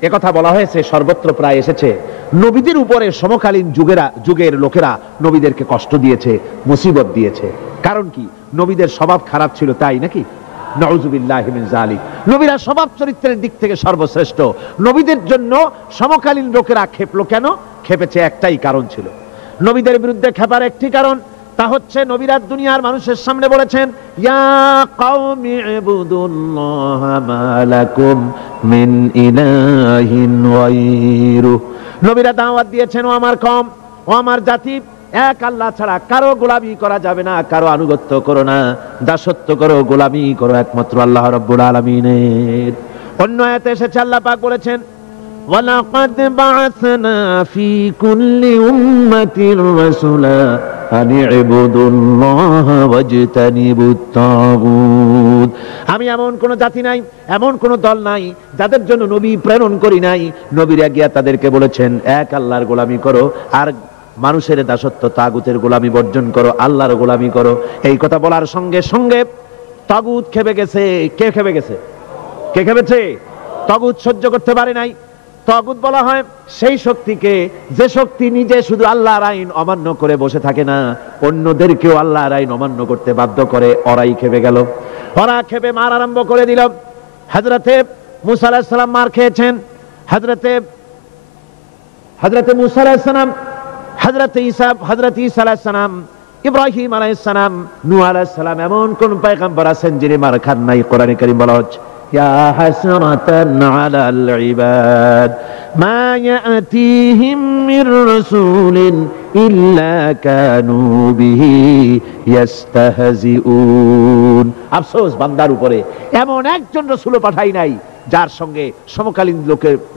একথা বলা হয়েছে, সর্বত্র প্রায় এসেছে, নবীদের উপরে সমকালীন যুগের লোকেরা নবীদেরকে কষ্ট দিয়েছে, মুসিবত দিয়েছে। কারণ কি? নবীদের স্বভাব খারাপ ছিল, তাই নাকি? নাউযুবিল্লাহি মিন যালিক। নবীরা স্বভাব চরিত্রের দিক থেকে সর্বশ্রেষ্ঠ। নবীদের জন্য সমকালীন লোকেরা খেপলো কেন? খেপেছে একটাই কারণ ছিল। নবীদের বিরুদ্ধে খেপার একটি কারণ, তা হচ্ছে নবীরা দুনিয়ার মানুষের সামনে বলেছেন, ইয়া কওমি ইবুদুল্লাহা মা লাকুম মিন ইলাহিন গায়রু। নবীরা দাওয়াত দিয়েছেন, ও আমার কওম, ও আমার জাতি, এক আল্লাহ ছাড়া কারো গোলামি করা যাবে না, কারো আনুগত্য করো না, দাসত্ব করো, গোলামি করো একমাত্র আল্লাহ রাব্বুল আলামিনের। অন্য আয়াতে এসেছে, আল্লাহ পাক বলেছেন, ওয়ালাকাদ বা'আসনা ফি কুল্লি উম্মাতির রাসূলা আন ইবুদুল্লাহা ওয়াজতানিবুত তাগুত। আমি এমন কোন জাতি নাই, এমন কোন দল নাই যাদের জন্য নবী প্রেরণ করি নাই। নবীরা গিয়া তাদেরকে বলেছেন, এক আল্লাহর গোলামি করো, আর মানুষের দাসত্ব, তাগুতের গোলামি বর্জন করো, আল্লাহর গোলামি করো। এই কথা বলার সঙ্গে সঙ্গে তাগুত খেপে গেছে। কে খেপে গেছে? কে খেপেছে? তাগুত সহ্য করতে পারে নাই। তাগুত বলা হয় সেই শক্তিকে, যে শক্তি নিজে শুধু আল্লাহর আইন অমান্য করে বসে থাকে না, অন্যদেরকেও আল্লাহর আইন অমান্য করতে বাধ্য করে। ওরাই খেপে গেল। ওরা খেপে মার আরম্ভ করে দিল। হযরতে মূসা আলাইহিস সালাম মার খেয়েছেন। হযরতে মূসা আলাইহিস সালাম, হযরতে ঈসা আলাইহিস সালাম, ইব্রাহিম আলাইহিস সালাম, নূহ আলাইহিস সালাম, এমন কোন পয়গম্বর আছেন যিনি মার খান নাই? কোরআনে কারীম বলা হচ্ছে, ইয়া হাসরাতান আলাল ইবাদ মা ইয়াতিহিম মির রাসূলিন ইল্লা কানু বিহি ইস্তাহজিউন। আফসোস বান্দার উপরে, এমন একজন রাসূলও পাঠাই নাই যার সঙ্গে সমকালীন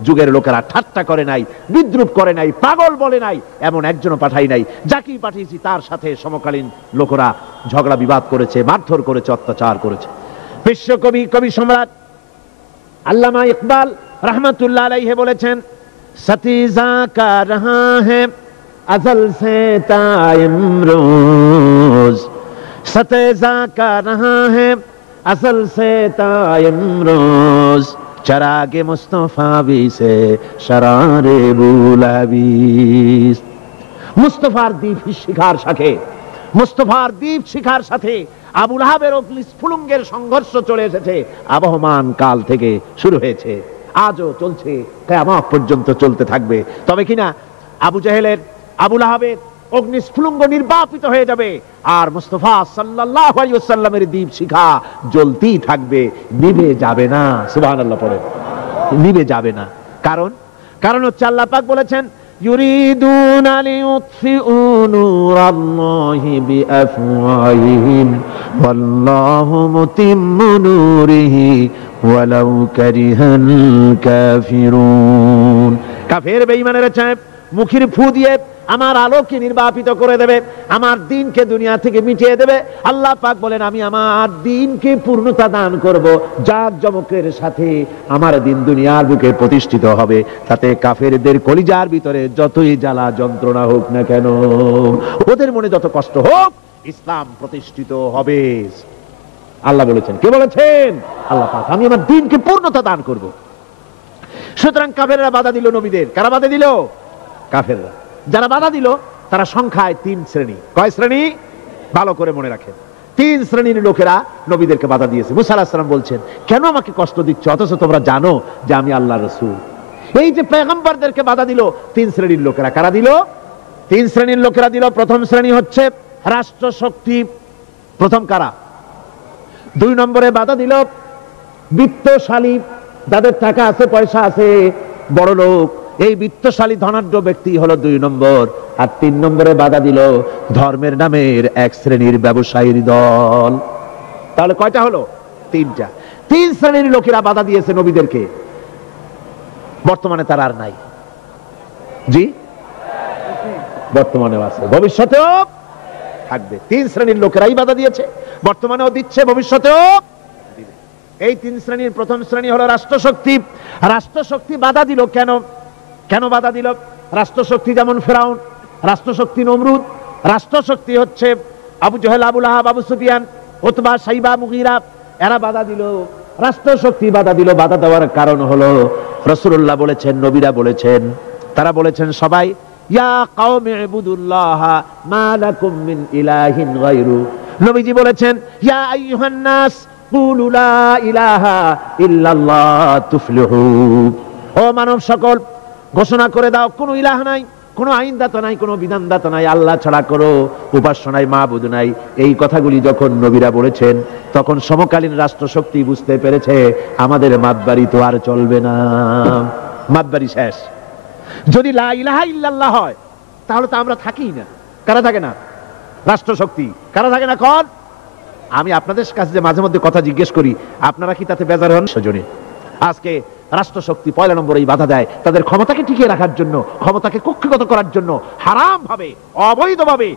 যুগের লোকেরা ঠাট্টা করে নাই, বিদ্রুপ করে নাই, পাগল বলে নাই। এমন একজনও পাঠাই নাই। যাকেই পাঠিয়েছি তার সাথে সমকালীন লোকেরা ঝগড়া বিবাদ করেছে, মারধর করেছে, অত্যাচার করেছে। বিশ্বকবি, কবি সম্রাট আল্লামা ইকবাল রহমাতুল্লাহ আলাইহি বলেছেন, সতীজা কা রহা হ্যায় আজল সে তা ইমরোজ, সতীজা কা রহা হ্যায় আসল সে তা ইমরোজ, চরাগে মুস্তফা বি সে শরারে বুলাবিস। মুস্তফার দীপ শিখার সাথে, মুস্তফার দীপ শিখার সাথে আবু লাহাবের অগ্নিস্ফুলিঙ্গের সংঘর্ষ চলে এসেছে। আবহমান কাল থেকে শুরু হয়েছে, আজও চলছে, কিয়ামত পর্যন্ত চলতে থাকবে। তবে কিনা আবু জেহেলের, আবু লাহাবের অগ্নিস্ফুলিঙ্গ নির্বাপিত হয়ে যাবে, আর মুস্তাফা সাল্লাল্লাহু আলাইহি ওয়াসাল্লামের দীপ শিখা জ্বলতেই থাকবে, নিভে যাবে না। সুবহানাল্লাহ পড়ে, নিভে যাবে না। কারণ হচ্ছে আল্লাহ পাক বলেছেন, ইউরিদুনা লিইউতফিউ নূরাল্লাহি বিআফওয়াহিহিম ওয়াল্লাহু মুতিম্মু নূরিহি ওয়ালাউ কারিহাল কাফিরুন। কাফের বেঈমানেরা চায় মুখের ফু দিয়ে আমার আলোকে নির্বাপিত করে দেবে, আমার দ্বীনকে দুনিয়া থেকে মিটিয়ে দেবে। আল্লাহ পাক বলেন, আমি আমার দ্বীনকে পূর্ণতা দান করব, জাঁকজমকের সাথে আমার দ্বীন দুনিয়ার বুকে প্রতিষ্ঠিত হবে। তাতে কাফেরদের কলিজার ভিতরে যতই জ্বালা যন্ত্রণা হোক না কেন, ওদের মনে যত কষ্ট হোক, ইসলাম প্রতিষ্ঠিত হবে। আল্লাহ বলেছেন। কে বলেছেন? আল্লাহ পাক। আমি আমার দ্বীনকে পূর্ণতা দান করব। সুতরাং কাফেররা বাধা দিল নবীদের। কারা বাধা দিল? কাফেররা। যারা বাধা দিল তারা সংখ্যায় 3 শ্রেণী। কয় শ্রেণী? ভালো করে মনে রাখেন। 3 শ্রেণীর লোকেরা নবীদেরকে বাধা দিয়েছে। মুসা আলাইহিস সালাম বলছেন, কেন আমাকে কষ্ট দিচ্ছ অথচ তোমরা জানো যে আমি আল্লাহর রাসূল? এই যে পয়গম্বরদেরকে বাধা দিল 3 শ্রেণীর লোকেরা। কারা দিল? 3 শ্রেণীর লোকেরা দিল। প্রথম শ্রেণী হচ্ছে রাষ্ট্র শক্তি। প্রথম কারা? 2 নম্বরে বাধা দিল বিত্তশালী, যাদের টাকা আছে, পয়সা আছে, বড় লোক। এই বিত্তশালী ধনাঢ্য ব্যক্তি হলো 2 নম্বর। আর 3 নম্বরে বাধা দিল ধর্মের নামের এক শ্রেণীর ব্যবসায়ীর দল। তাহলে কয়টা হলো? 3টা। 3 শ্রেণীর লোকেরা বাধা দিয়েছে নবীদেরকে। বর্তমানে তারা আর নাই। জি, বর্তমানেও আছে, ভবিষ্যতেও থাকবে। 3 শ্রেণীর লোকেরাই বাধা দিয়েছে, বর্তমানেও দিচ্ছে, ভবিষ্যতেও দিবে। এই 3 শ্রেণীর প্রথম শ্রেণী হলো রাষ্ট্রশক্তি। রাষ্ট্রশক্তি বাধা দিল কেন? কেন বাধা দিল? রাষ্ট্রশক্তি যেমন ফেরাউন, রাষ্ট্রশক্তি নমরুদ, রাষ্ট্রশক্তি হচ্ছে আবু জহেল, আবু লাহাব, আবু সুফিয়ান, উতবা, শাইবা, মুগীরা, এরা বাধা দিল। রাষ্ট্রশক্তি বাধা দিল। বাধা দেওয়ার কারণ হলো রাসূলুল্লাহ বলেছেন, নবীরা বলেছেন, তারা বলেছেন সবাই, ইয়া কওমি ইবুদুল্লাহ মা লাকুম মিন ইলাহিন গায়রু। নবীজি বলেছেন, ইয়া আইয়ুহান নাস কুলু লা ইলাহা ইল্লাল্লাহ তুফলিহু। ও মানব সকল, ঘোষণা করে দাও কোনো ইলাহ নাই, কোনো আইনদাতা নাই, কোনো বিধানদাতা নাই, আল্লাহ ছাড়া কোনো উপাস্য নাই, মাবুদ নাই। এই কথাগুলি যখন নবীরা বলেছেন, তখন সমকালীন রাষ্ট্রশক্তি বুঝতে পেরেছে আমাদের মাতবাড়ি তো আর চলবে না, মাতবাড়ি শেষ। যদি লা ইলাহা ইল্লাল্লাহ হয় তাহলে তো আমরা থাকি না। কারা থাকে না? রাষ্ট্রশক্তি। কারা থাকে না? কোন? আমি আপনাদের কাছে যে মাঝে মধ্যে কথা জিজ্ঞেস করি, আপনারা কি তাতে বেজার হন? সেজন্য আজকে রাষ্ট্রশক্তি পয়লা নম্বরেই বাধা দেয়, তাদের ক্ষমতাকে টিকিয়ে রাখার জন্য, ক্ষমতাকে কক্ষিগত করার জন্য, হারাম ভাবে, অবৈধভাবে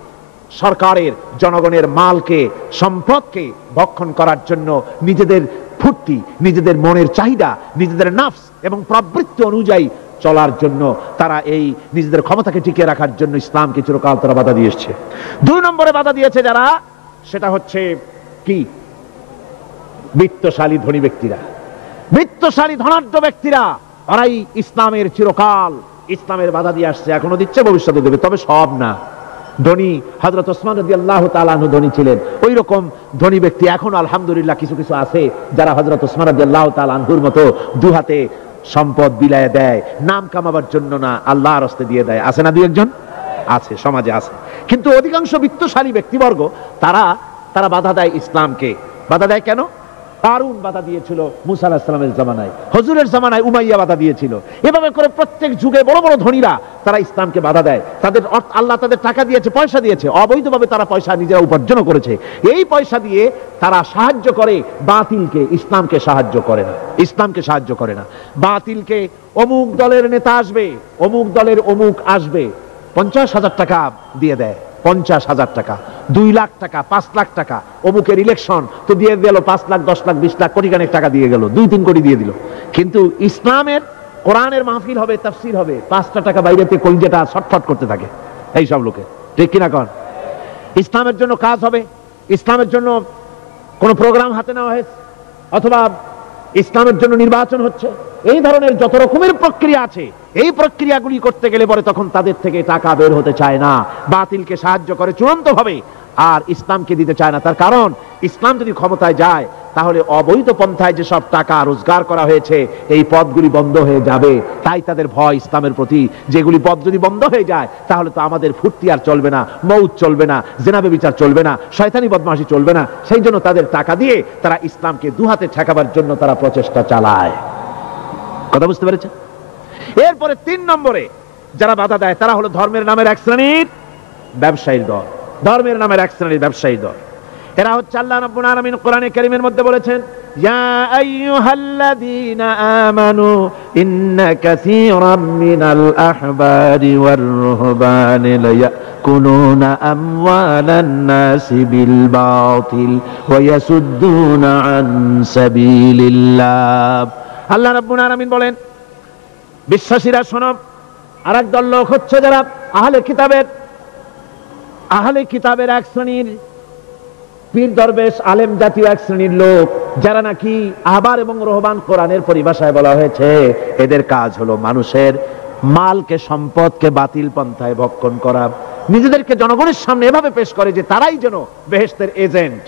সরকারের জনগণের মালকে, সম্পদকে ভক্ষণ করার জন্য, নিজেদের ফুর্তি, নিজেদের মনের চাহিদা, নিজেদের নাফস এবং প্রবৃত্তি অনুযায়ী চলার জন্য তারা এই নিজেদের ক্ষমতাকে টিকিয়ে রাখার জন্য ইসলামকে চিরকাল তারা বাধা দিয়ে এসেছে। 2 নম্বরে বাধা দিয়েছে যারা, সেটা হচ্ছে কি? বিত্তশালী ধনী ব্যক্তিরা, বিত্তশালী ধনাঢ্য ব্যক্তিরা, ওরাই ইসলামের চিরকাল ইসলামের বাধা দিয়ে আসছে, এখনো দিচ্ছে, ভবিষ্যতে দেবে। তবে সব না। ধনী হযরত ওসমান রাদিয়াল্লাহু তাআলা আনহু ধনী ছিলেন, ওই রকম ধনী ব্যক্তি এখন আলহামদুলিল্লাহ কিছু কিছু আছে যারা হযরত ওসমান রাদিয়াল্লাহু তাআলা আনহুর মতো দুহাতে সম্পদ বিলায় দেয়, নাম কামাবার জন্য না, আল্লাহর রাস্তায় দিয়ে দেয়। আছে না? 2-1 আছে, সমাজে আছে। কিন্তু অধিকাংশ বিত্তশালী ব্যক্তিবর্গ তারা বাধা দেয় ইসলামকে। বাধা দেয় কেন? কারুন বাধা দিয়েছিল মুসা আলাইহিস সালামের জামানায়, হুজুরের জামানায় উমাইয়া বাধা দিয়েছিল। এভাবে করে প্রত্যেক যুগে বড় বড় ধনীরা তারা ইসলামকে বাধা দেয়। তাদের আল্লাহ তাদের টাকা দিয়েছে, পয়সা দিয়েছে, অবৈধভাবে তারা পয়সা নিজেরা উপার্জন করেছে। এই পয়সা দিয়ে তারা সাহায্য করে বাতিলকে, ইসলামকে সাহায্য করে না, ইসলামকে সাহায্য করে না। বাতিলকে, অমুক দলের নেতা আসবে, অমুক দলের অমুক আসবে, 50,000 টাকা দিয়ে দেয়, 50,000 টাকা, 2 লাখ টাকা, 5 লাখ টাকা। অমুকের ইলেকশন তো দিয়ে গেল 5 লাখ, 10 লাখ, 20 লাখ, কোটি খানেক টাকা দিয়ে গেল, 2-3 কোটি দিয়ে দিল। কিন্তু ইসলামের কোরআনের মাহফিল হবে, তাফসীর হবে, 5টা টাকা বাইরেতে কলিজাটা ছটফট করতে থাকে এই সব লোকে, ঠিক কিনা কন? ইসলামের জন্য কাজ হবে, ইসলামের জন্য কোন প্রোগ্রাম হাতে নেওয়া হয়েছে, অথবা ইসলামের জন্য নির্বাচন হচ্ছে, এই ধরনের যত রকমের প্রক্রিয়া আছে, এই প্রক্রিয়াগুলি করতে গেলে পরে তখন তাদের থেকে টাকা বের হতে চায় না, বাতিলকে সাহায্য করে চূড়ান্ত ভাবে, আর ইসলামকে দিতে চায় না। তার কারণ ইসলাম যদি ক্ষমতায় যায় তাহলে অবৈধ পন্থায় যেসব টাকা রোজগার করা হয়েছে এই পদগুলি বন্ধ হয়ে যাবে। তাই তাদের ভয় ইসলামের প্রতি, যেগুলি পদ যদি বন্ধ হয়ে যায় তাহলে তো আমাদের ফুর্তি আর চলবে না, মৌত চলবে না, জেনা ব্যভিচার চলবে না, শয়তানি বদমাশি চলবে না। সেই জন্য তাদের টাকা দিয়ে তারা ইসলামকে দুহাতে ঠেকাবার জন্য তারা প্রচেষ্টা চালায়। কথা বুঝতে পেরেছে? এরপরে 3 নম্বরে যারা বাধা দেয় তারা হলো ধর্মের নামের এক শ্রেণীর ব্যবসায়ীর দল। ধর্মের নামের এক শ্রেণীর ব্যবসায়ী দল, এরা হচ্ছে আল্লাহ রাব্বুল আলামিন কোরআনে কারীমের মধ্যে বলেছেন, ইয়া আইয়ুহাল্লাযীনা আমানু ইন্না কাসীরাম মিনাল আহবারি ওয়ার রুহবানি লায়াকুলুনা আমওয়ালান নাসি বিল বাতিল ওয়া ইয়াসুদ্দুনা আন সাবিলিল্লাহ। আল্লাহ রাব্বুল আলামিন বলেন, বিশ্বাসীরা শোনো, আরেক দল লোক হচ্ছে যারা আহলে কিতাবের এক শ্রেণীর পীর দরবেশ আলেম জাতীয় এক শ্রেণীর লোক, যারা নাকি আহবার এবং রহবান, কোরআনের পরিভাষায় বলা হয়েছে এদের কাজ হলো মানুষের মালকে, সম্পদকে বাতিল পন্থায় ভক্ষণ করা। নিজেদেরকে জনগণের সামনে এভাবে পেশ করে যে তারাই যেন বেহেশতের এজেন্ট,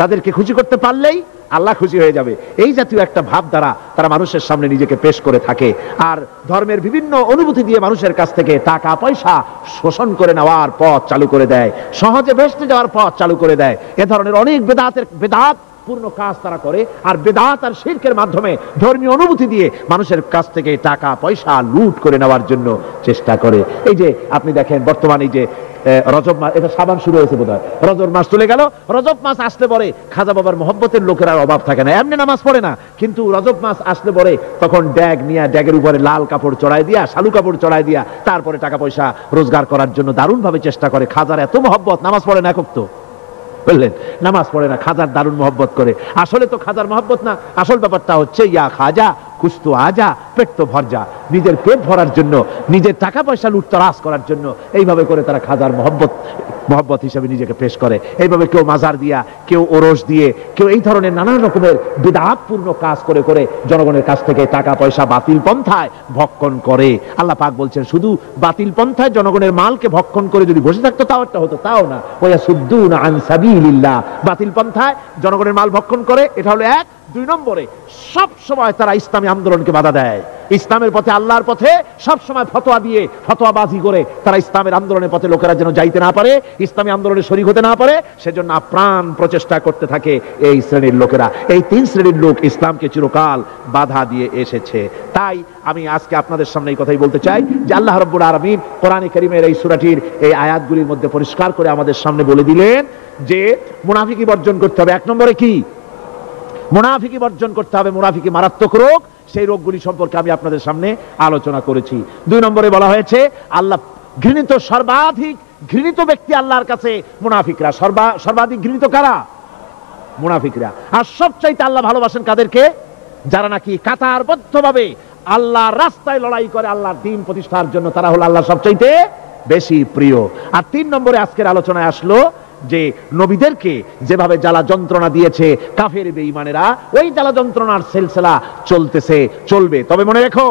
তাদেরকে খুশি করতে পারলেই আল্লাহ খুশি হয়ে যাবে। এই জাতীয় একটা ভাব দ্বারা তারা মানুষের সামনে নিজেকে পেশ করে থাকে, আর ধর্মের বিভিন্ন অনুভূতি দিয়ে মানুষের কাছ থেকে টাকা পয়সা শোষণ করে নেওয়ার পথ চালু করে দেয়, সহজে বেহেশতে যাওয়ার পথ চালু করে দেয়। এ ধরনের অনেক বেদাত পূর্ণ কাজ তারা করে, আর বেদাত আর শিরকের মাধ্যমে ধর্মীয় অনুভূতি দিয়ে মানুষের কাছ থেকে টাকা পয়সা লুট করে নেওয়ার জন্য চেষ্টা করে। এই যে আপনি দেখেন বর্তমানে যে রজব মাস, এটা শাবান শুরু হয়েছে বোধহয়, রজব মাস চলে গেল, রজব মাস আসলে পরে খাজা বাবার মহব্বতের লোকের আর অভাব থাকে না, এমনি নামাজ পড়ে না, কিন্তু রজব মাস আসলে পরে তখন ড্যাগ নিয়ে ড্যাগের উপরে লাল কাপড় চড়াই দিয়া, শালু কাপড় চড়াই দিয়া তারপরে টাকা পয়সা রোজগার করার জন্য দারুণ ভাবে চেষ্টা করে। খাজার এত মহব্বত, নামাজ পড়ে না একক তো, বললেন নামাজ পড়ে না, খাজার দারুণ মহব্বত করে। আসলে তো খাজার মহব্বত না, আসল ব্যাপারটা হচ্ছে ইয়া খাজা কুছ তো আজা, পেট তো ভর যা, নিজের পেট ভরার জন্য, নিজের টাকা পয়সা লুটতরাজ করার জন্য এইভাবে করে তারা খাজার মহব্বত হিসেবে নিজেকে পেশ করে। এইভাবে কেউ মাজার দিয়া, কেউ ওরস দিয়ে, কেউ এই ধরনের নানান রকমের বিদআতপূর্ণ কাজ করে করে জনগণের কাছ থেকে টাকা পয়সা বাতিল পন্থায় ভক্ষণ করে। আল্লাহ পাক বলছেন শুধু বাতিল পন্থায় জনগণের মালকে ভক্ষণ করে যদি বসে থাকতো তাও একটা হতো, তাও না। ওয়াসুদ্দুনা আন সাবিলিল্লাহ, বাতিল পন্থায় জনগণের মাল ভক্ষণ করে, এটা হলো এক। দুই নম্বরে সব সময় তারা ইসলামী আন্দোলনকে বাধা দেয়, ইসলামের পথে, আল্লাহর পথে সব সময় ফতোয়া দিয়ে, ফতোয়াবাজি করে তারা ইসলামের আন্দোলনের পথে লোকেরা যেন যাইতে না পারে, ইসলামী আন্দোলনে শরীক হতে না পারে, সেজন্য আপ্রাণ প্রচেষ্টা করতে থাকে এই শ্রেণীর লোকেরা। এই তিন শ্রেণীর লোক ইসলামকে চিরকাল বাধা দিয়ে এসেছে। তাই আমি আজকে আপনাদের সামনে এই কথাই বলতে চাই যে আল্লাহ রাব্বুল আলামিন কোরআনে কারীমের এই সূরাটির এই আয়াতগুলির মধ্যে পরিষ্কার করে আমাদের সামনে বলে দিলেন যে মুনাফিকি বর্জন করতে হবে। এক নম্বরে কি? মুনাফিকি বর্জন করতে হবে। মুনাফিকি মারাত্মক রোগ, সেই রোগগুলি সম্পর্কে আমি আপনাদের সামনে আলোচনা করেছি। দুই নম্বরে বলা হয়েছে আল্লাহ ঘৃণিত, সর্বাধিক ঘৃণিত ব্যক্তি আল্লাহর কাছে মুনাফিকরা। সর্বাধিক ঘৃণিত কারা? মুনাফিকরা। আর সবচাইতে আল্লাহ ভালোবাসেন কাদেরকে? যারা নাকি কাতারবদ্ধভাবে আল্লাহর রাস্তায় লড়াই করে আল্লাহর দ্বীন প্রতিষ্ঠার জন্য, তারা হলো আল্লাহ সবচাইতে বেশি প্রিয়। আর তিন নম্বরে আজকের আলোচনায় আসলো যে নবীদেরকে যেভাবে জ্বালা যন্ত্রণা দিয়েছে কাফের বেঈমানেরা, ওই জ্বালা যন্ত্রণার সিলসিলা চলতেছে, চলবে। তবে মনে রেখো,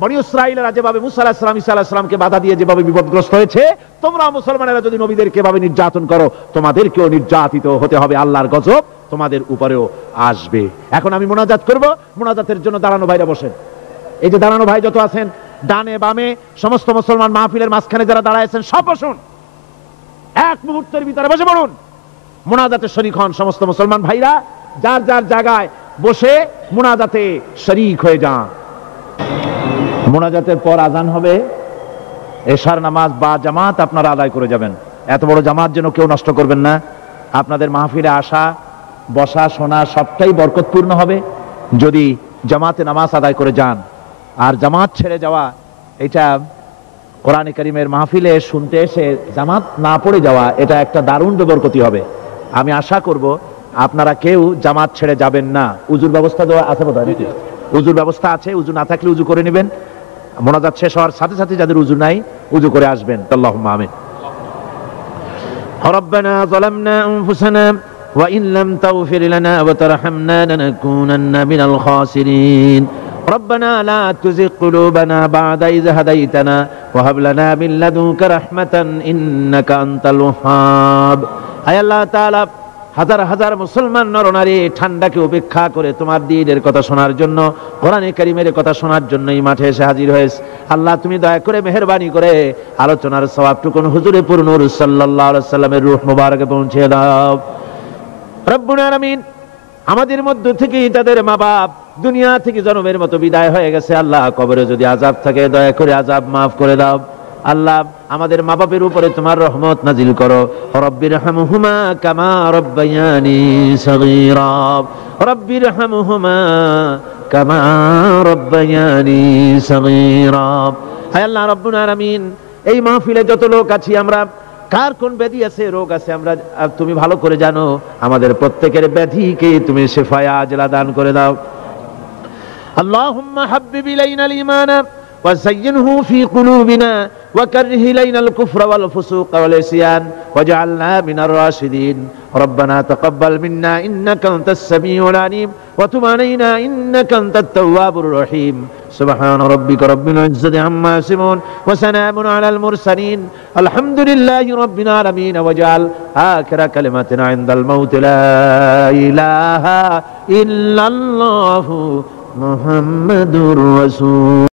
বনী ইসরাঈলেরা যেভাবে মুসা আলাইহিস সালাম, ঈসা আলাইহিস সালামকে বাধা দিয়ে যেভাবে বিপদগ্রস্ত হয়েছে, তোমরা মুসলমানেরা যদি নবীদেরকে এভাবে নির্যাতন করো, তোমাদেরকেও নির্যাতিত হতে হবে, আল্লাহর গজব তোমাদের উপরেও আসবে। এখন আমি মুনাজাত করব, মুনাজাতের জন্য দাঁড়ানো ভাইরা বসেন। এই যে দাঁড়ানো ভাই যত আছেন, ডানে বামে সমস্ত মুসলমান মাহফিলের মাঝখানে যারা দাঁড়ায় আছেন, সব বসুন, এক মুহূর্তের ভিতরে বসে পড়ুন, মুনাজাতে শরীক হন। সমস্ত মুসলমান ভাইরা যার যার জায়গায় বসে মুনাজাতে শরীক হয়ে যান। মুনাজাতের পর আজান হবে, এশার নামাজ বা জামাত আপনারা আদায় করে যাবেন। এত বড় জামাত যেন কেউ নষ্ট করবেন না। আপনাদের মাহফিলে আসা, বসা, শোনা সবটাই বরকতপূর্ণ হবে যদি জামাতে নামাজ আদায় করে যান। আর জামাত ছেড়ে যাওয়া, এটা কোরআনে কারীমের মাহফিলে শুনতে এসে জামাত না পড়ে যাওয়া, এটা একটা দারুণ বেবরকতি হবে। আমি আশা করব আপনারা কেউ জামাত ছেড়ে যাবেন না। উজুর ব্যবস্থা দেওয়া আছে বোধহয় নাকি? উজুর ব্যবস্থা আছে, উজু না থাকলে উজু করে নেবেন। মোনাজাত শেষ হওয়ার সাথে সাথে যাদের উজু নাই, উজু করে আসবেন। আল্লাহুম্মা আমিন। রব্বানা যালামনা আনফুসানা ওয়া ইন লাম তাগফির লানা ওয়া তারহামনা লানাকুনান্না মিনাল খাসিরিন। ربنا لا تزغ قلوبنا بعد إذ هديتنا وهب لنا من لدنك رحمة إنك أنت الوهاب। আয় আল্লাহ তাআলা, হাজার হাজার মুসলমান নরনারী ঠান্ডাকে উপেক্ষা করে তোমার দ্বীনের কথা শোনার জন্য, কোরআনে কারীমের কথা শোনার জন্য এই মাঠে এসে হাজির হয়েছে। আল্লাহ তুমি দয়া করে মেহেরবানি করে আলোচনার সওয়াবটুকু হুজুরে পুর নূর সাল্লাল্লাহু আলাইহি ওয়াসাল্লামের রূহ মুবারকে পৌঁছে দাও। রব্বুল আলামিন, আমাদের মধ্য থেকে যাদের মা বাপ দুনিয়া থেকে জন্মের মতো বিদায় হয়ে গেছে, আল্লাহ কবরে যদি আযাব থাকে দয়া করে আযাব মাফ করে দাও। আল্লাহ আমাদের মা বাপের উপরে তোমার রহমত নাজিল করো। রব্বিরহামহুমা কামা রব্বায়ানি সগীরা, রব্বিরহামহুমা কামা রব্বায়ানি সগীরা। হে আল্লাহ রাব্বুল আলামিন, এই মাহফিলে যত লোক আছি আমরা, কার কোন ব্যাধি আছে, রোগ আছে, আমরা তুমি ভালো করে জানো। আমাদের প্রত্যেকের ব্যাধিকে তুমি শিফায়ে আজলা দান করে দাও। আল্লাহুম্মা হাব্বিব ইলাইনাল ঈমানা وزينه في قلوبنا وكره إلينا الكفر والفسوق والعصيان واجعلنا من الراشدين. ربنا تقبل منا إنك أنت السميع العليم وتب علينا إنك أنت التواب الرحيم. سبحان ربك رب العزة عما يصفون وسلام على المرسلين الحمد لله رب العالمين. واجعل آخر كلمتنا عند الموت لا إله إلا الله محمد رسول